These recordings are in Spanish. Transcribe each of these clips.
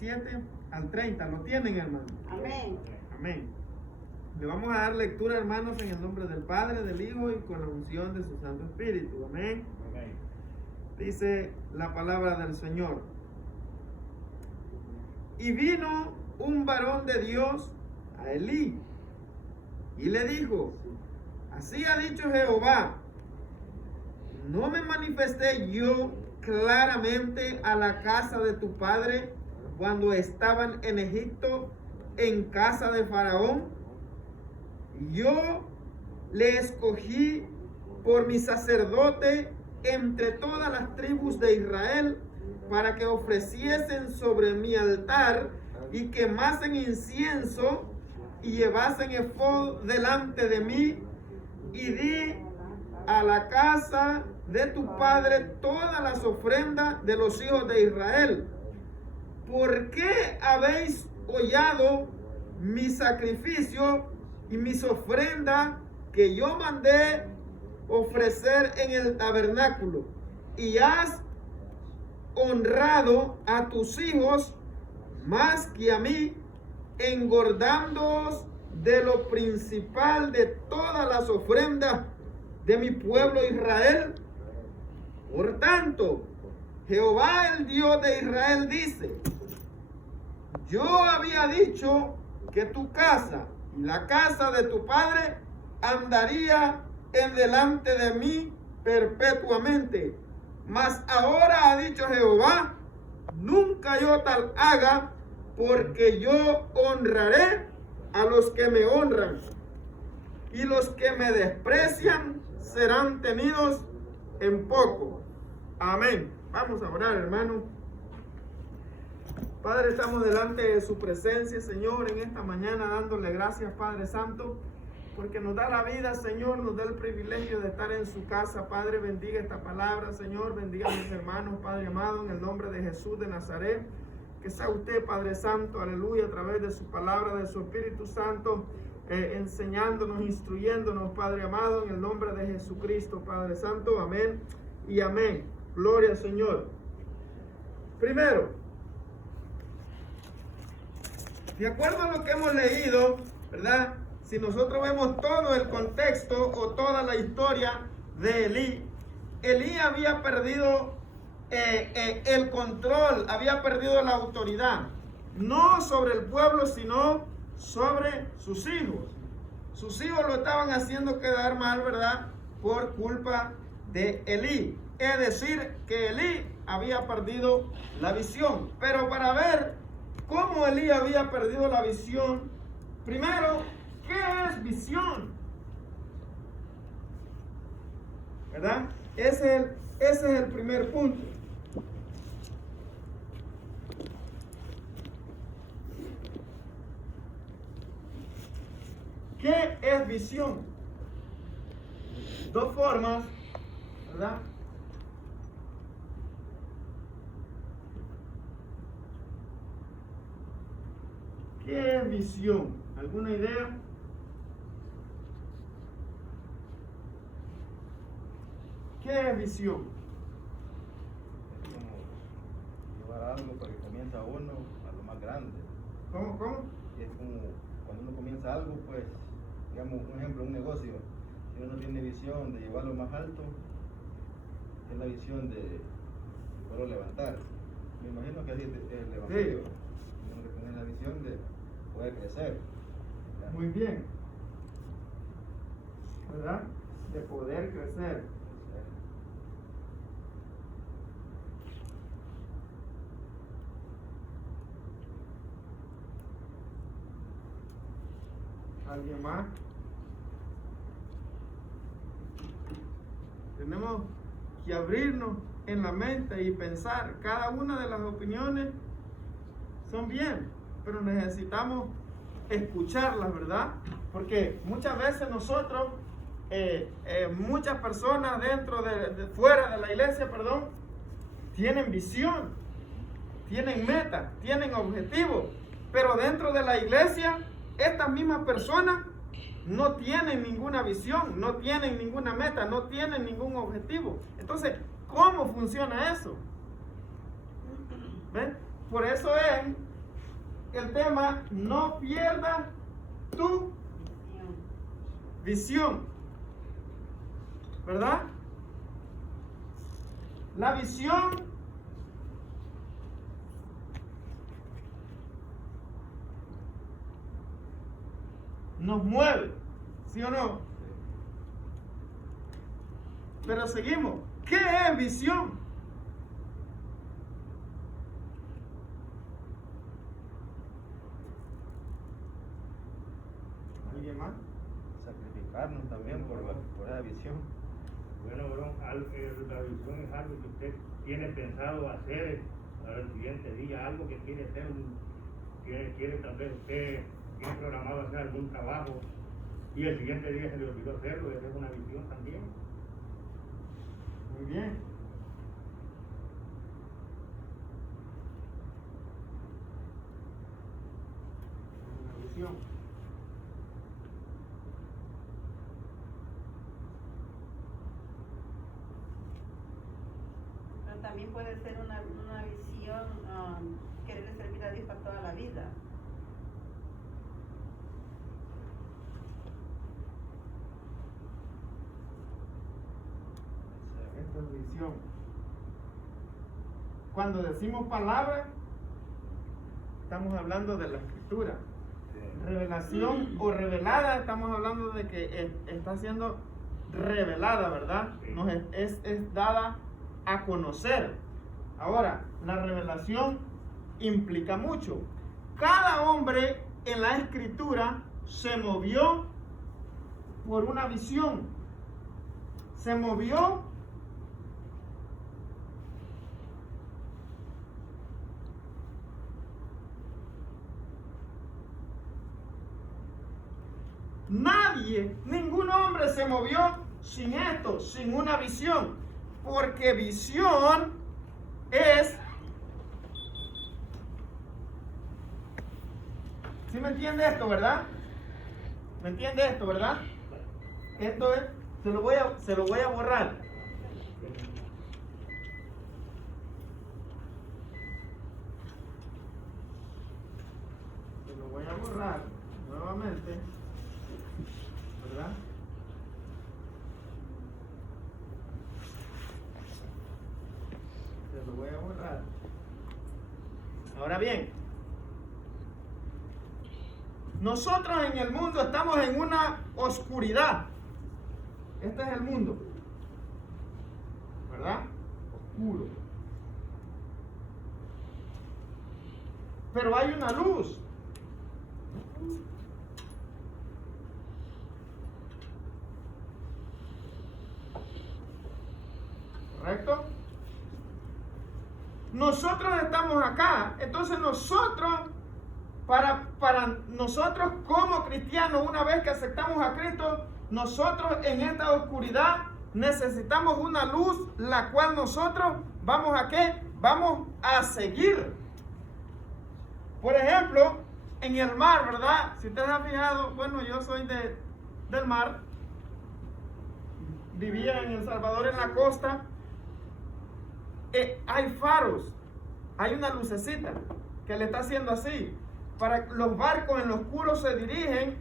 27 al 30. ¿Lo tienen, hermano? Amén. Amén. Le vamos a dar lectura, hermanos, en el nombre del Padre, del Hijo y con la unción de su Santo Espíritu. Amén. Amén. Dice la palabra del Señor. Y vino un varón de Dios a Elí y le dijo: así ha dicho Jehová, ¿no me manifesté yo claramente a la casa de tu padre cuando estaban en Egipto, en casa de Faraón? Yo le escogí por mi sacerdote entre todas las tribus de Israel, para que ofreciesen sobre mi altar y quemasen incienso y llevasen efod delante de mí, y di a la casa de tu padre todas las ofrendas de los hijos de Israel. ¿Por qué habéis hollado mi sacrificio y mis ofrendas que yo mandé ofrecer en el tabernáculo? Y has honrado a tus hijos más que a mí, engordándoos de lo principal de todas las ofrendas de mi pueblo Israel. Por tanto, Jehová, el Dios de Israel, dice: yo había dicho que tu casa y la casa de tu padre andaría en delante de mí perpetuamente. Mas ahora ha dicho Jehová: nunca yo tal haga, porque yo honraré a los que me honran, y los que me desprecian serán tenidos en poco. Amén. Vamos a orar, hermano. Padre, estamos delante de su presencia, Señor, en esta mañana dándole gracias, Padre Santo, porque nos da la vida, Señor, nos da el privilegio de estar en su casa. Padre, bendiga esta palabra, Señor, bendiga a mis hermanos, Padre amado, en el nombre de Jesús de Nazaret. Que sea usted, Padre Santo, aleluya, a través de su palabra, de su Espíritu Santo, enseñándonos, instruyéndonos, Padre amado, en el nombre de Jesucristo, Padre Santo, amén y amén. Gloria al Señor. Primero, de acuerdo a lo que hemos leído, ¿verdad? Si nosotros vemos todo el contexto o toda la historia de Elí, Elí había perdido el control, había perdido la autoridad, no sobre el pueblo, sino sobre sus hijos. Sus hijos lo estaban haciendo quedar mal, ¿verdad? Por culpa de Elí. Es decir, que Elí había perdido la visión. Pero para ver cómo Elí había perdido la visión, primero, ¿qué es visión? ¿Verdad? Ese es el primer punto. ¿Qué es visión? Dos formas, ¿verdad? ¿Qué es visión? ¿Alguna idea? ¿Qué es visión? Es como llevar algo para que comience uno a lo más grande. ¿Cómo? Y es como cuando uno comienza algo, pues, digamos, un ejemplo, un negocio, si uno tiene visión de llevarlo más alto, es la visión de poderlo levantar. Me imagino que así es el evangelio. Uno que tiene la visión de poder crecer. ¿Verdad? Muy bien. ¿Verdad? De poder crecer. ¿Alguien más? Tenemos que abrirnos en la mente y pensar. Cada una de las opiniones son bien, pero necesitamos escucharlas, ¿verdad? Porque muchas veces nosotros, muchas personas fuera de la iglesia, tienen visión, tienen metas, tienen objetivos, pero dentro de la iglesia, estas mismas personas no tienen ninguna visión, no tienen ninguna meta, no tienen ningún objetivo. Entonces, ¿cómo funciona eso? ¿Ven? Por eso es el tema, no pierdas tu visión, ¿verdad? La visión nos mueve, ¿sí o no? Pero seguimos. ¿Qué es visión? ¿Alguien más? Sacrificarnos también por esa visión. Bueno, bro, la visión es algo que usted tiene pensado hacer para el siguiente día, algo que quiere hacer, quiere tal vez usted tiene programado hacer algún trabajo y el siguiente día se le olvidó hacerlo, esa es una visión también. Muy bien. Una visión. Pero también puede ser una visión, querer servir a Dios para toda la vida. Esto es visión. Cuando decimos palabra, estamos hablando de la escritura. Revelación o revelada, estamos hablando de que está siendo revelada, ¿verdad? Nos es dada a conocer. Ahora, la revelación implica mucho. Cada hombre en la escritura se movió por una visión. Se movió nadie, ningún hombre se movió sin esto, sin una visión, porque visión es, ¿sí me entiende esto, verdad? ¿Me entiende esto, verdad? Esto es, se lo voy a borrar. Se lo voy a borrar nuevamente, ¿verdad? Se lo voy a borrar. Ahora bien, nosotros en el mundo estamos en una oscuridad. Este es el mundo, ¿verdad? Oscuro. Pero hay una luz. ¿Correcto? Nosotros estamos acá. Entonces nosotros, para nosotros como cristianos, una vez que aceptamos a Cristo, nosotros en esta oscuridad necesitamos una luz, la cual nosotros vamos a ¿qué? Vamos a seguir. Por ejemplo, en el mar, ¿verdad? Si ustedes han fijado, bueno, yo soy del mar, vivía en El Salvador en la costa. Hay faros, hay una lucecita que le está haciendo así. Para los barcos en lo oscuro se dirigen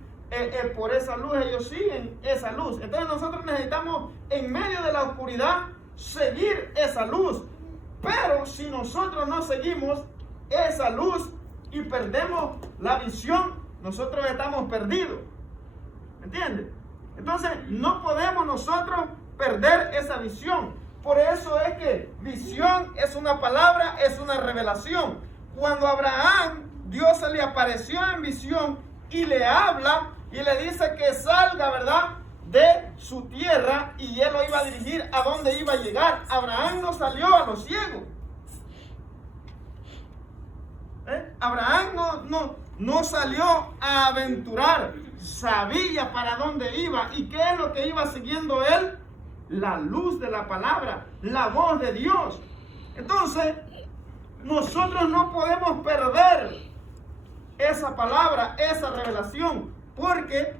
por esa luz, ellos siguen esa luz. Entonces nosotros necesitamos en medio de la oscuridad seguir esa luz. Pero si nosotros no seguimos esa luz y perdemos la visión, nosotros estamos perdidos. ¿Me entiendes? Entonces no podemos nosotros perder esa visión. Por eso es que visión es una palabra, es una revelación. Cuando a Abraham Dios se le apareció en visión y le habla y le dice que salga, ¿verdad?, de su tierra, y él lo iba a dirigir a donde iba a llegar. Abraham no salió a lo ciego. Abraham no salió a aventurar, sabía para dónde iba. ¿Y qué es lo que iba siguiendo él? La luz de la palabra, la voz de Dios. Entonces, nosotros no podemos perder esa palabra, esa revelación, porque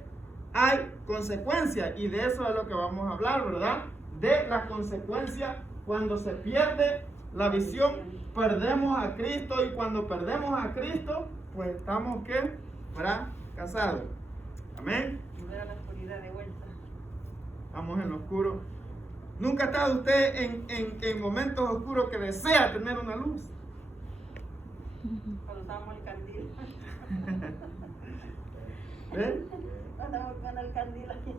hay consecuencias, y de eso es lo que vamos a hablar, ¿verdad? De las consecuencias cuando se pierde la visión, perdemos a Cristo, y cuando perdemos a Cristo, pues estamos, ¿qué? Fracasados. Amén. Volver a la oscuridad de vuelta. Estamos en lo oscuro. ¿Nunca ha estado usted en momentos oscuros que desea tener una luz? Cuando estábamos el candil. ¿Ven? Andamos con el candil aquí.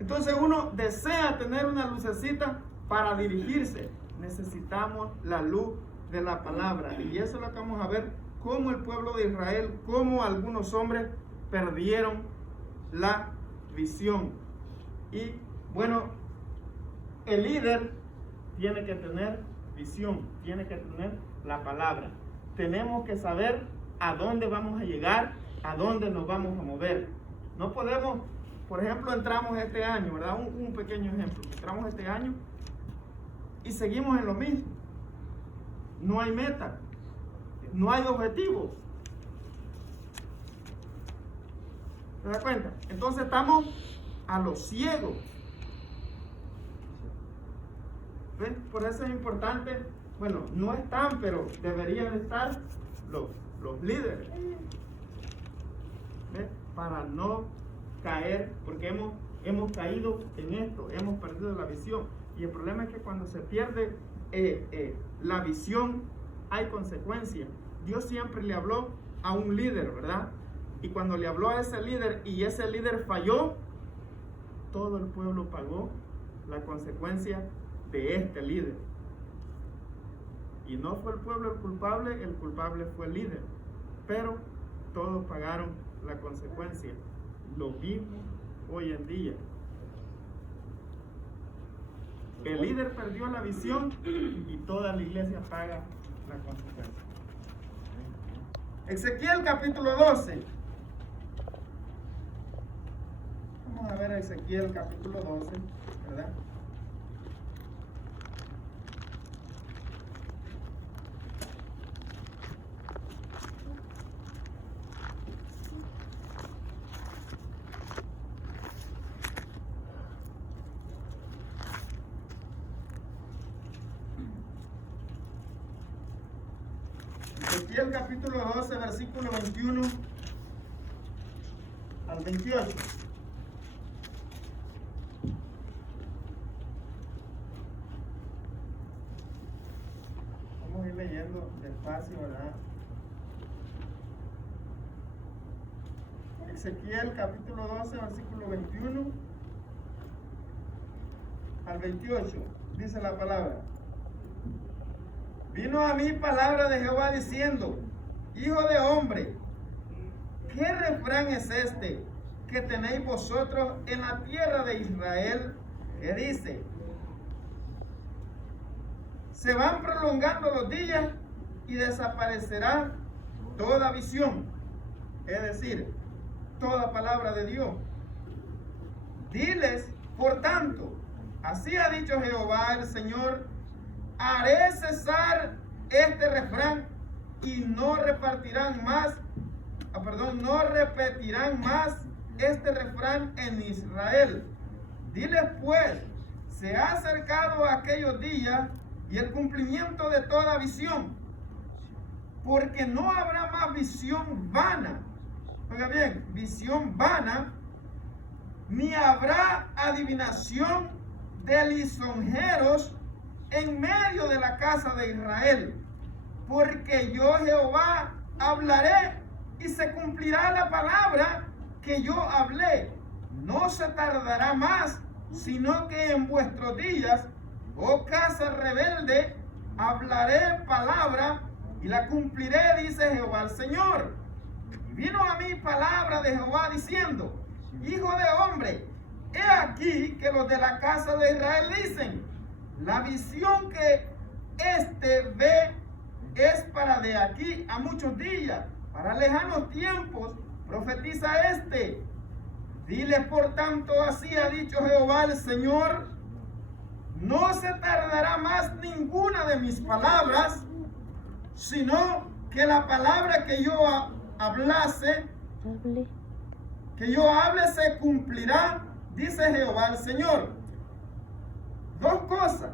Entonces uno desea tener una lucecita para dirigirse. Necesitamos la luz de la palabra. Y eso es lo que vamos a ver, cómo el pueblo de Israel, cómo algunos hombres perdieron la visión. Y bueno, el líder tiene que tener visión, tiene que tener la palabra. Tenemos que saber a dónde vamos a llegar, a dónde nos vamos a mover. No podemos, por ejemplo, entramos este año, ¿verdad? Un pequeño ejemplo. Entramos este año y seguimos en lo mismo. No hay meta, no hay objetivo. ¿Se da cuenta? Entonces estamos a lo ciego. ¿Ven? Por eso es importante, bueno, no están, pero deberían estar los líderes. ¿Ven? Para no caer, porque hemos caído en esto, hemos perdido la visión. Y el problema es que cuando se pierde la visión, hay consecuencias. Dios siempre le habló a un líder, ¿verdad? Y cuando le habló a ese líder y ese líder falló, todo el pueblo pagó la consecuencia de este líder. Y no fue el pueblo el culpable fue el líder. Pero todos pagaron la consecuencia. Lo mismo hoy en día. El líder perdió la visión y toda la iglesia paga la consecuencia. Ezequiel capítulo 12. Vamos a ver Ezequiel capítulo 12, ¿verdad? Ezequiel capítulo 12, versículo 21 al 28. Vamos a ir leyendo despacio, ¿verdad? Ezequiel capítulo 12, versículo 21 al 28. Dice la palabra: vino a mí palabra de Jehová diciendo: hijo de hombre, ¿qué refrán es este que tenéis vosotros en la tierra de Israel? Que dice: se van prolongando los días y desaparecerá toda visión, es decir, toda palabra de Dios. Diles, por tanto, así ha dicho Jehová el Señor: haré cesar este refrán y no repetirán más este refrán en Israel. Diles pues: se ha acercado aquellos días y el cumplimiento de toda visión, porque no habrá más visión vana. Oiga bien, visión vana, ni habrá adivinación de lisonjeros en medio de la casa de Israel, porque yo Jehová hablaré y se cumplirá la palabra que yo hablé. No se tardará más, sino que en vuestros días, oh casa rebelde, hablaré palabra y la cumpliré, dice Jehová el Señor. Y vino a mí palabra de Jehová diciendo: hijo de hombre, he aquí que los de la casa de Israel dicen: la visión que éste ve es para de aquí a muchos días, para lejanos tiempos, profetiza este. Diles por tanto, así ha dicho Jehová el Señor: no se tardará más ninguna de mis palabras, sino que la palabra que yo hable se cumplirá, dice Jehová el Señor. Dos cosas.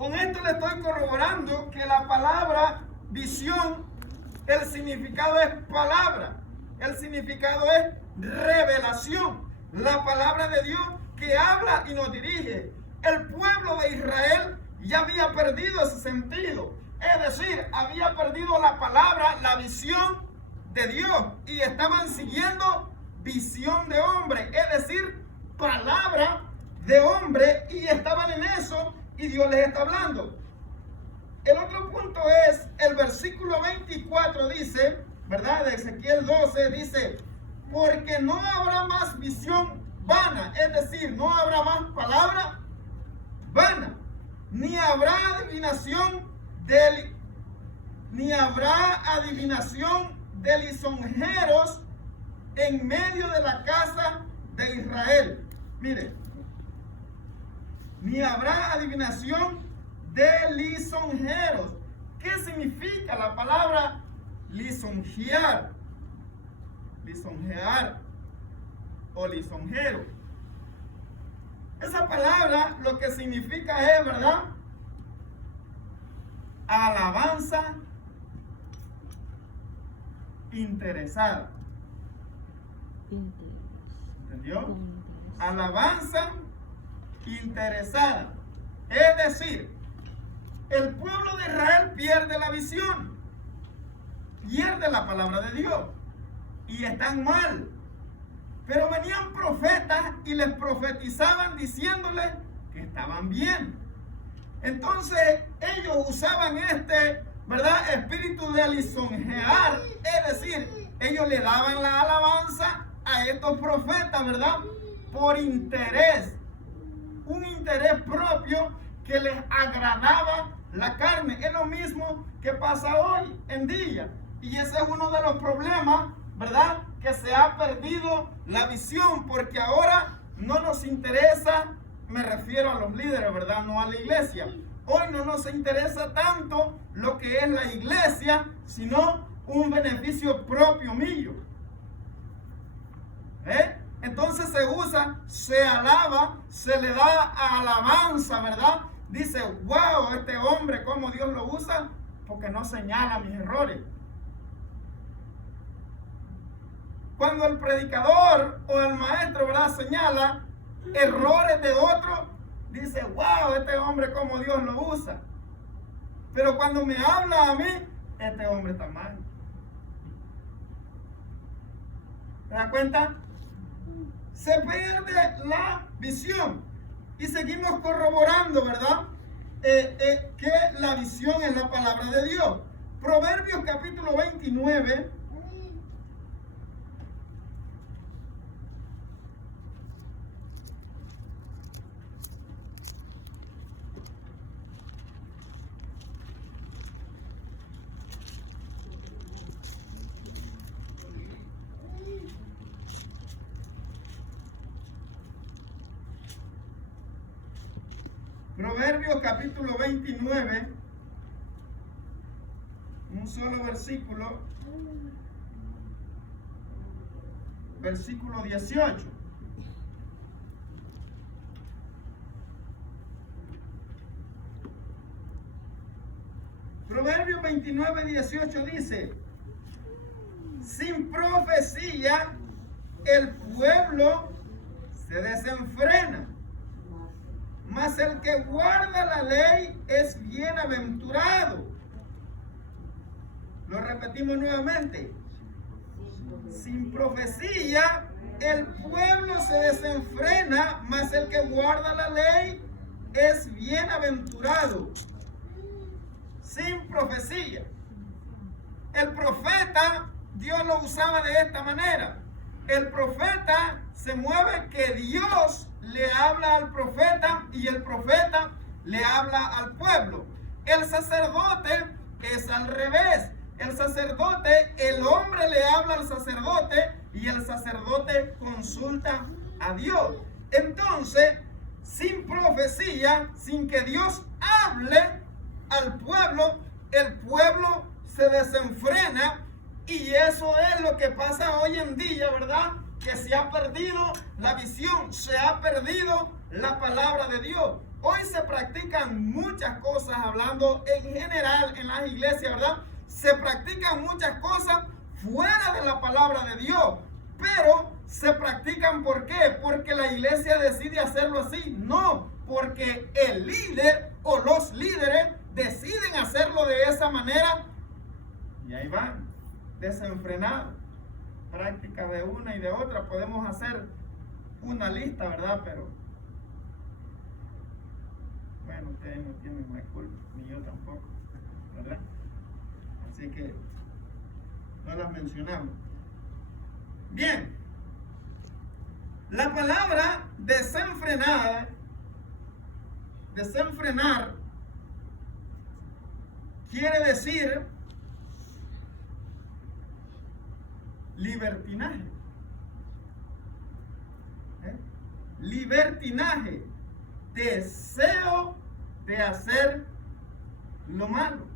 Con esto le estoy corroborando que la palabra visión, el significado es palabra, el significado es revelación, la palabra de Dios que habla y nos dirige. El pueblo de Israel ya había perdido ese sentido, es decir, había perdido la palabra, la visión de Dios, y estaban siguiendo visión de hombre, es decir, palabra de hombre, y estaban en eso, y Dios les está hablando. El otro punto es el versículo 24, dice, ¿verdad? De Ezequiel 12, dice, porque no habrá más visión vana, es decir, no habrá más palabra vana, ni habrá adivinación de lisonjeros en medio de la casa de Israel. Mire, ni habrá adivinación de lisonjeros. ¿Qué significa la palabra lisonjear? Lisonjear o lisonjero. Esa palabra lo que significa es, ¿verdad?, alabanza interesada. ¿Entendió? Alabanza interesada. Es decir, el pueblo de Israel pierde la visión, pierde la palabra de Dios y están mal. Pero venían profetas y les profetizaban diciéndoles que estaban bien. Entonces ellos usaban ¿verdad?, espíritu de lisonjear, es decir, ellos le daban la alabanza a estos profetas, ¿verdad?, por interés, un interés propio que les agradaba la carne. Es lo mismo que pasa hoy en día, y ese es uno de los problemas, ¿verdad?, que se ha perdido la visión, porque ahora no nos interesa, me refiero a los líderes, ¿verdad?, no a la iglesia. Hoy no nos interesa tanto lo que es la iglesia, sino un beneficio propio mío. Entonces se usa, se alaba, se le da alabanza, ¿verdad? Dice, wow, este hombre, cómo Dios lo usa, porque no señala mis errores. Cuando el predicador o el maestro, ¿verdad?, señala errores de otro, dice, wow, este hombre cómo Dios lo usa. Pero cuando me habla a mí, este hombre está mal. ¿Se da cuenta? Se pierde la visión. Y seguimos corroborando, ¿verdad?, que la visión es la palabra de Dios. Proverbios capítulo 29. Proverbios capítulo 29, un solo versículo, versículo 18. Proverbios 29, 18 dice, sin profecía el pueblo se desenfrena, mas el que guarda la ley es bienaventurado. Lo repetimos nuevamente. Sin profecía el pueblo se desenfrena, mas el que guarda la ley es bienaventurado. Sin profecía. El profeta, Dios lo usaba de esta manera. El profeta se mueve que Dios le habla al profeta y el profeta le habla al pueblo. El sacerdote es al revés. El sacerdote, el hombre le habla al sacerdote y el sacerdote consulta a Dios. Entonces, sin profecía, sin que Dios hable al pueblo, el pueblo se desenfrena, y eso es lo que pasa hoy en día, ¿verdad? Que se ha perdido la visión, se ha perdido la palabra de Dios. Hoy se practican muchas cosas, hablando en general en las iglesias, ¿verdad? Se practican muchas cosas fuera de la palabra de Dios, pero se practican ¿por qué? Porque la iglesia decide hacerlo así. No, porque el líder o los líderes deciden hacerlo de esa manera y ahí van, desenfrenados. Práctica de una y de otra, podemos hacer una lista, ¿verdad? Pero bueno, ustedes no tienen la culpa, ni yo tampoco, ¿verdad? Así que no las mencionamos. Bien, la palabra desenfrenar, quiere decir libertinaje. Libertinaje, deseo de hacer lo malo.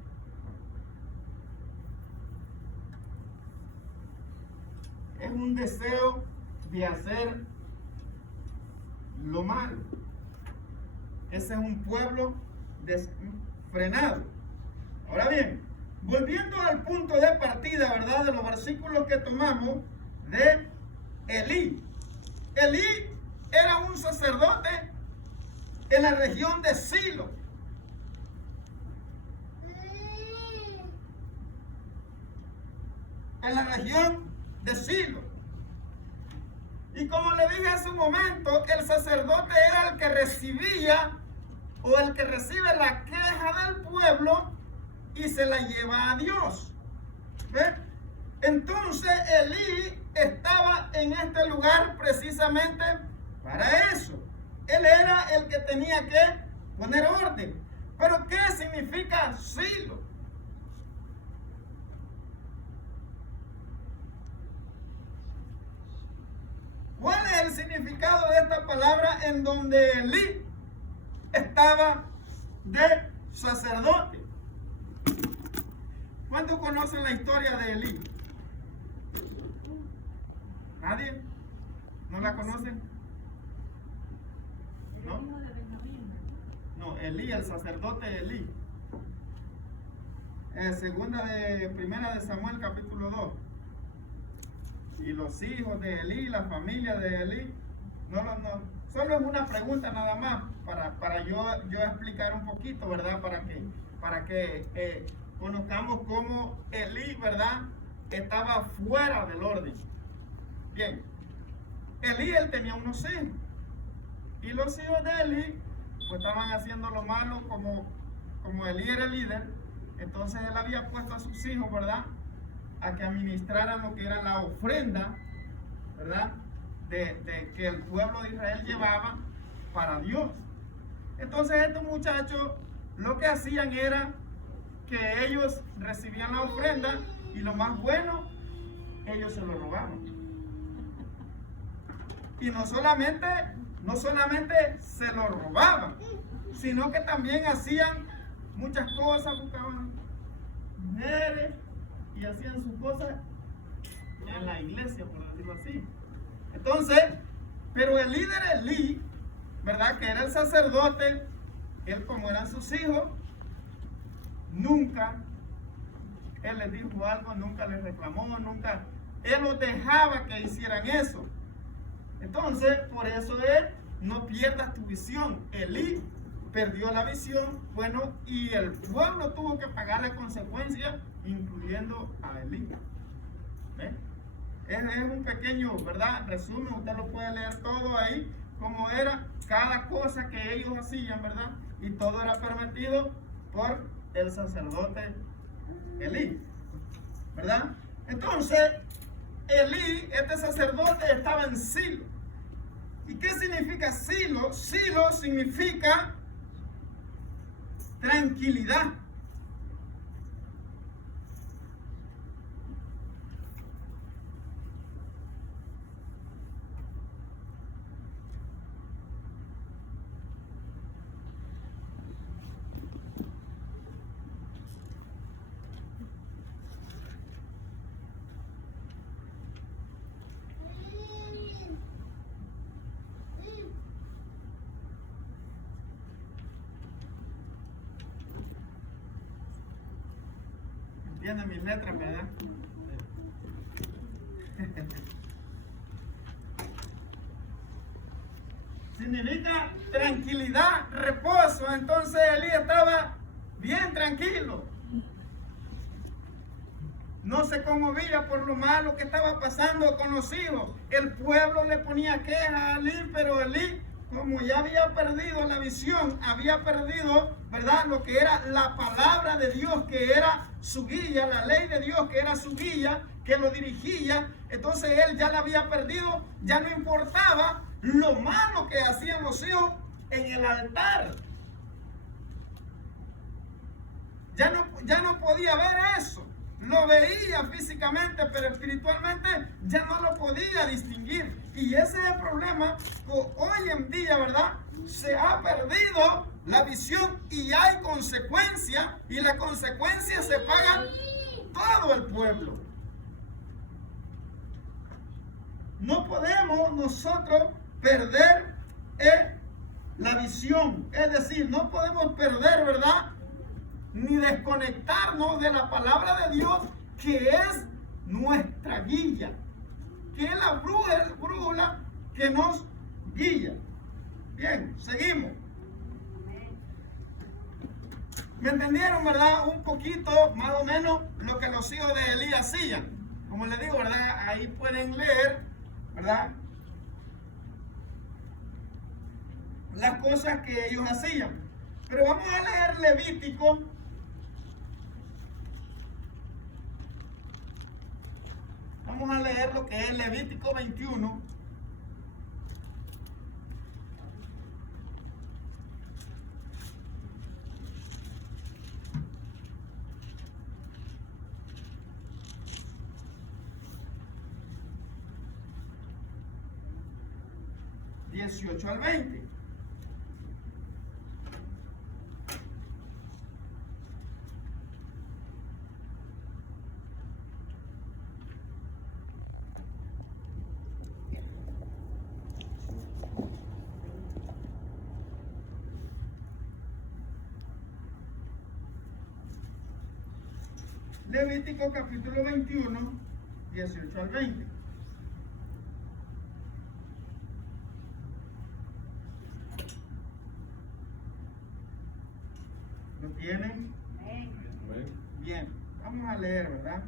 Es un deseo de hacer lo malo. Ese es un pueblo desenfrenado. Ahora bien, volviendo al punto de partida, ¿verdad? De los versículos que tomamos de Elí. Elí era un sacerdote en la región de Silo. En la región de Silo. Y como le dije hace un momento, el sacerdote era el que recibía o el que recibe la queja del pueblo y se la lleva a Dios. ¿Ve? Entonces Elí estaba en este lugar precisamente para eso. Él era el que tenía que poner orden. Pero ¿qué significa Silo? ¿Cuál es el significado de esta palabra en donde Elí estaba de sacerdote? ¿Cuántos conocen la historia de Elí? ¿Nadie? ¿No la conocen? ¿No? No, Elí, el sacerdote Elí. Primera de Samuel capítulo 2. Y los hijos de Elí, la familia de Elí. No, solo es una pregunta nada más para yo explicar un poquito, ¿verdad? Para que conozcamos cómo Elí, ¿verdad? Estaba fuera del orden. Bien, Elí, él tenía unos hijos. Y los hijos de Elí, pues estaban haciendo lo malo como Elí era el líder. Entonces él había puesto a sus hijos, ¿verdad? A que administraran lo que era la ofrenda, ¿verdad? De que el pueblo de Israel llevaba para Dios. Entonces estos muchachos lo que hacían era que ellos recibían la ofrenda y lo más bueno, ellos se lo robaban. Y no solamente se lo robaban, sino que también hacían muchas cosas, buscaban mujeres y hacían sus cosas en la iglesia, por decirlo así. Entonces, pero el líder Elí, ¿verdad? Que era el sacerdote, él como eran sus hijos, nunca él les dijo algo, nunca les reclamó, nunca, él los dejaba que hicieran eso. Entonces, por eso no pierdas tu visión. Elí perdió la visión, bueno, y el pueblo tuvo que pagar las consecuencias, incluyendo a Elí. ¿Ve? Es un pequeño, ¿verdad? Resumen, usted lo puede leer todo ahí, cómo era cada cosa que ellos hacían, ¿verdad? Y todo era permitido por el sacerdote Elí, ¿verdad? Entonces, Elí, este sacerdote, estaba en Silo. ¿Y qué significa Silo? Silo significa tranquilidad. entienden mis letras, ¿verdad? Significa tranquilidad, reposo. Entonces Elí estaba bien tranquilo. No se conmovía por lo malo que estaba pasando con los hijos. El pueblo le ponía quejas a Elí, pero Elí, como ya había perdido la visión, había perdido, ¿verdad?, lo que era la palabra de Dios, que era su guía, la ley de Dios, que era su guía, que lo dirigía. Entonces él ya la había perdido, ya no importaba lo malo que hacían los hijos en el altar. Ya no podía ver eso. Lo veía físicamente, pero espiritualmente ya no lo podía distinguir. Y ese es el problema. Hoy en día, ¿verdad? Se ha perdido la visión y hay consecuencias. Y la consecuencia se paga todo el pueblo. No podemos nosotros perder la visión. Es decir, no podemos perder, ¿verdad?, ni desconectarnos de la palabra de Dios, que es nuestra guía, que es la brújula que nos guía. Bien, seguimos. ¿Me entendieron, verdad? Un poquito, más o menos, lo que los hijos de Elí hacían. Como les digo, ¿verdad? Ahí pueden leer, ¿verdad?, las cosas que ellos hacían. Pero vamos a leer Levítico. Vamos a leer lo que es Levítico 21. (18 al 20). Levítico capítulo 21, 18 al 20. ¿Lo tienen? Bien, vamos a leer, ¿verdad?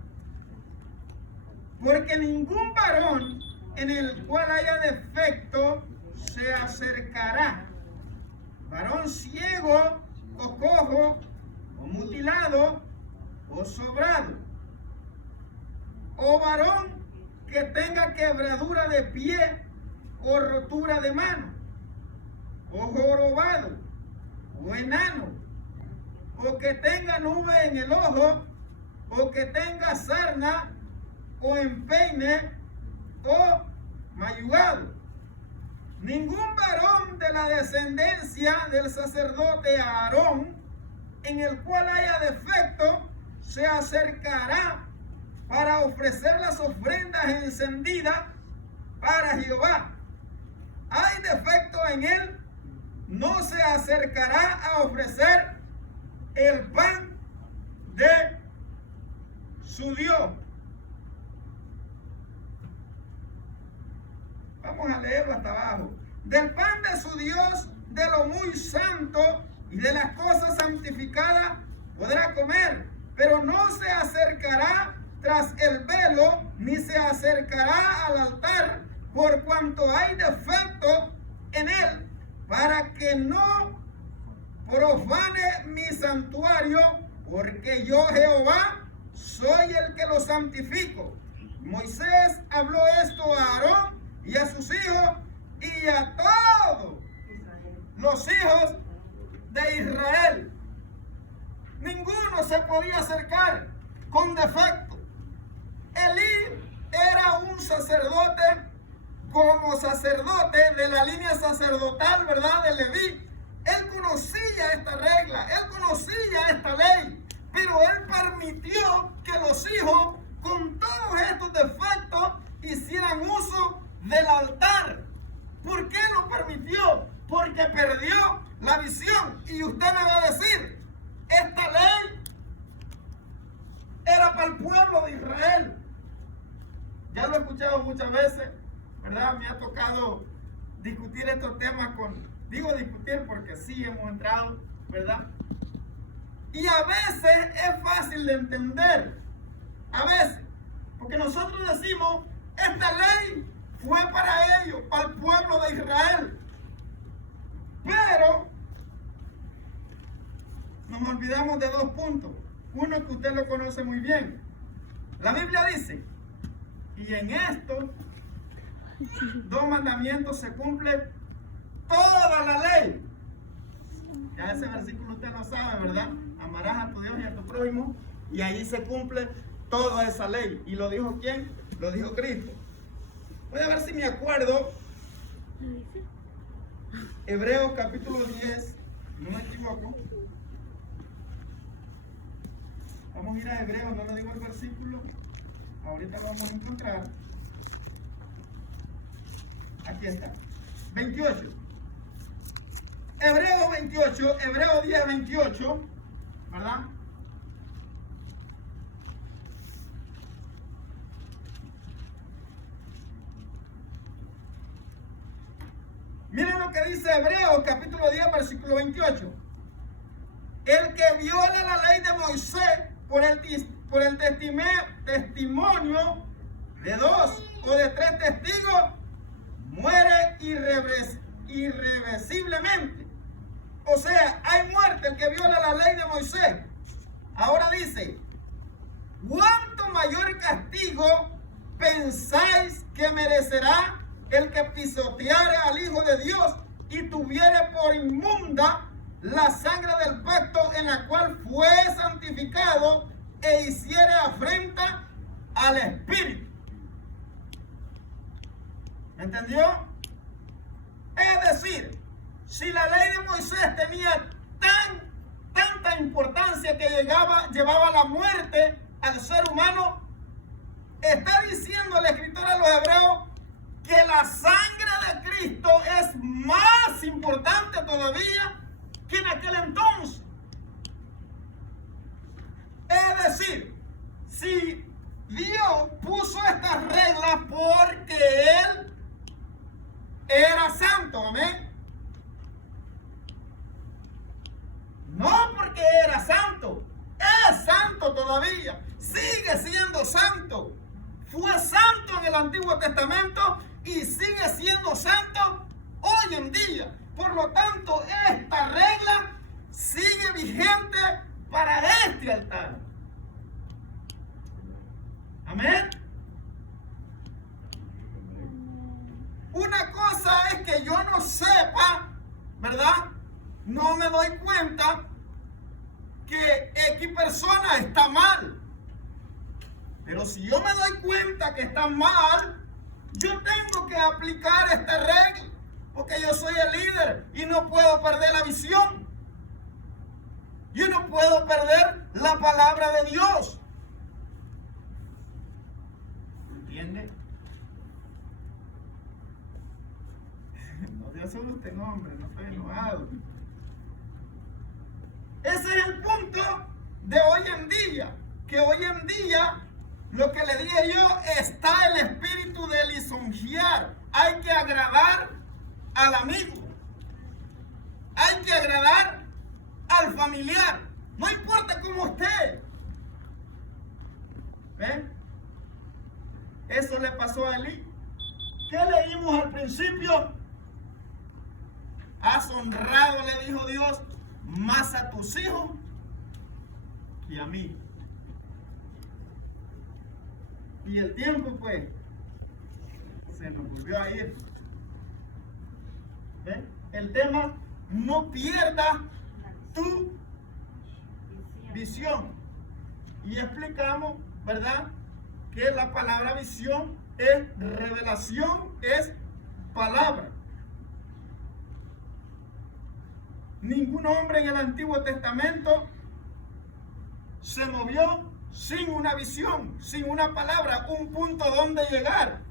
Porque ningún varón en el cual haya defecto se acercará. Varón ciego o cojo o mutilado o sobrado, o varón que tenga quebradura de pie o rotura de mano, o jorobado, o enano, o que tenga nube en el ojo, o que tenga sarna, o empeine, o mayugado. Ningún varón de la descendencia del sacerdote Aarón, en el cual haya defecto, se acercará para ofrecer las ofrendas encendidas para Jehová. Hay defecto en él, no se acercará a ofrecer el pan de su Dios. Vamos a leerlo hasta abajo. Del pan de su Dios, de lo muy santo y de las cosas santificadas podrá comer, pero no se acercará tras el velo, ni se acercará al altar, por cuanto hay defecto en él, para que no profane mi santuario, porque yo Jehová soy el que lo santifico. Moisés habló esto a Aarón y a sus hijos y a todos los hijos de Israel. Ninguno se podía acercar con defecto. Elí era un sacerdote, como sacerdote de la línea sacerdotal, ¿verdad?, de Leví. Él conocía esta regla, él conocía esta ley, pero él permitió que los hijos, con todos estos defectos, hicieran uso del altar. ¿Por qué lo permitió? Porque perdió la visión. Y usted me va a decir, esta ley era pueblo de Israel. Ya lo he escuchado muchas veces, ¿verdad? Me ha tocado discutir estos temas digo discutir porque sí hemos entrado, ¿verdad? Y a veces es fácil de entender, a veces, porque nosotros decimos, esta ley fue para ellos, para el pueblo de Israel. Pero nos olvidamos de dos puntos. Uno que usted lo conoce muy bien. La Biblia dice, y en estos dos mandamientos se cumple toda la ley. Ya ese versículo usted lo sabe, ¿verdad? Amarás a tu Dios y a tu prójimo. Y ahí se cumple toda esa ley. ¿Y lo dijo quién? Lo dijo Cristo. Voy a ver si me acuerdo. Hebreos capítulo 10, no me equivoco. Vamos a ir a Hebreos, no le digo el versículo. Ahorita lo vamos a encontrar. Aquí está. 28. Hebreos 28, Hebreos 10, 28, ¿verdad? Miren lo que dice Hebreos capítulo 10, versículo 28. El que viola la ley de Moisés por el testimonio de 2 o de 3 testigos, muere irreversiblemente. O sea, hay muerte el que viola la ley de Moisés. Ahora dice, ¿cuánto mayor castigo pensáis que merecerá el que pisoteare al Hijo de Dios y tuviere por inmunda la sangre del pacto en la cual fue santificado e hiciere afrenta al Espíritu? ¿Me entendió? Es decir, si la ley de Moisés tenía tanta importancia que llevaba la muerte al ser humano, está diciendo el escritor a los hebreos que la sangre de Cristo es más importante todavía que en aquel entonces. Es decir, si Dios puso estas reglas porque Él era santo, amén. No porque era santo, es santo todavía, sigue siendo santo. Fue santo en el Antiguo Testamento y sigue siendo santo hoy en día. Por lo tanto, esta regla sigue vigente para este altar. Amén. Una cosa es que yo no sepa, ¿verdad? No me doy cuenta que X persona está mal. Pero si yo me doy cuenta que está mal, yo tengo que aplicar esta regla, porque yo soy el líder y no puedo perder la visión. Yo no puedo perder la palabra de Dios. ¿Entiende? No te asusten, hombre, no estoy enojado. Ese es el punto de hoy en día, que hoy en día, lo que le dije yo, está el espíritu de lisonjear. Hay que agradar al amigo, hay que agradar al familiar, no importa cómo esté. ¿Ven? Eso le pasó a Elí. ¿Qué leímos al principio? Has honrado, le dijo Dios, más a tus hijos que a mí. Y el tiempo, pues, se nos volvió a ir. ¿Ven? El tema, no pierdas tu visión. Y explicamos, ¿verdad?, que la palabra visión es revelación, es palabra. Ningún hombre en el Antiguo Testamento se movió sin una visión, sin una palabra, un punto donde llegar.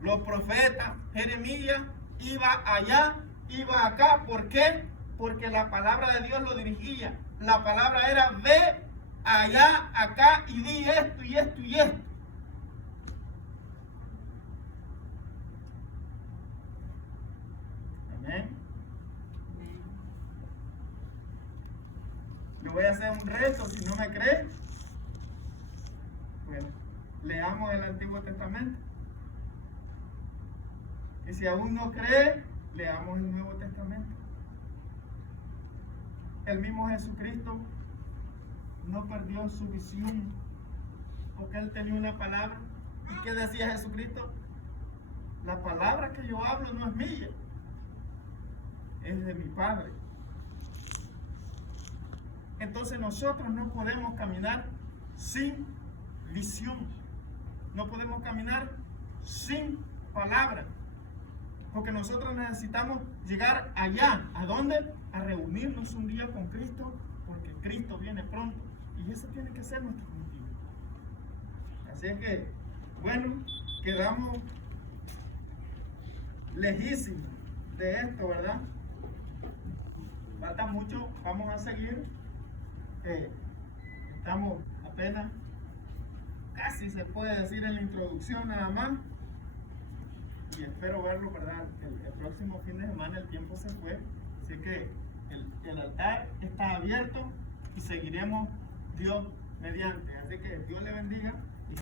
Los profetas, Jeremías, iba allá, iba acá. ¿Por qué? Porque la palabra de Dios lo dirigía. La palabra era: ve allá, acá, y di esto y esto y esto. Amén. Le voy a hacer un reto, si no me cree, pues leamos el Antiguo Testamento. Y si aún no cree, leamos el Nuevo Testamento. El mismo Jesucristo no perdió su visión, porque Él tenía una palabra. ¿Y qué decía Jesucristo? La palabra que yo hablo no es mía, es de mi Padre. Entonces nosotros no podemos caminar sin visión. No podemos caminar sin palabra. Porque nosotros necesitamos llegar allá. ¿A dónde? A reunirnos un día con Cristo, porque Cristo viene pronto. Y ese tiene que ser nuestro motivo. Así es que, bueno, quedamos lejísimos de esto, ¿verdad? Falta mucho, vamos a seguir. Estamos apenas, casi se puede decir en la introducción nada más. Y espero verlo, ¿verdad? El próximo fin de semana el tiempo se fue. Así que el altar está abierto y seguiremos Dios mediante. Así que Dios le bendiga.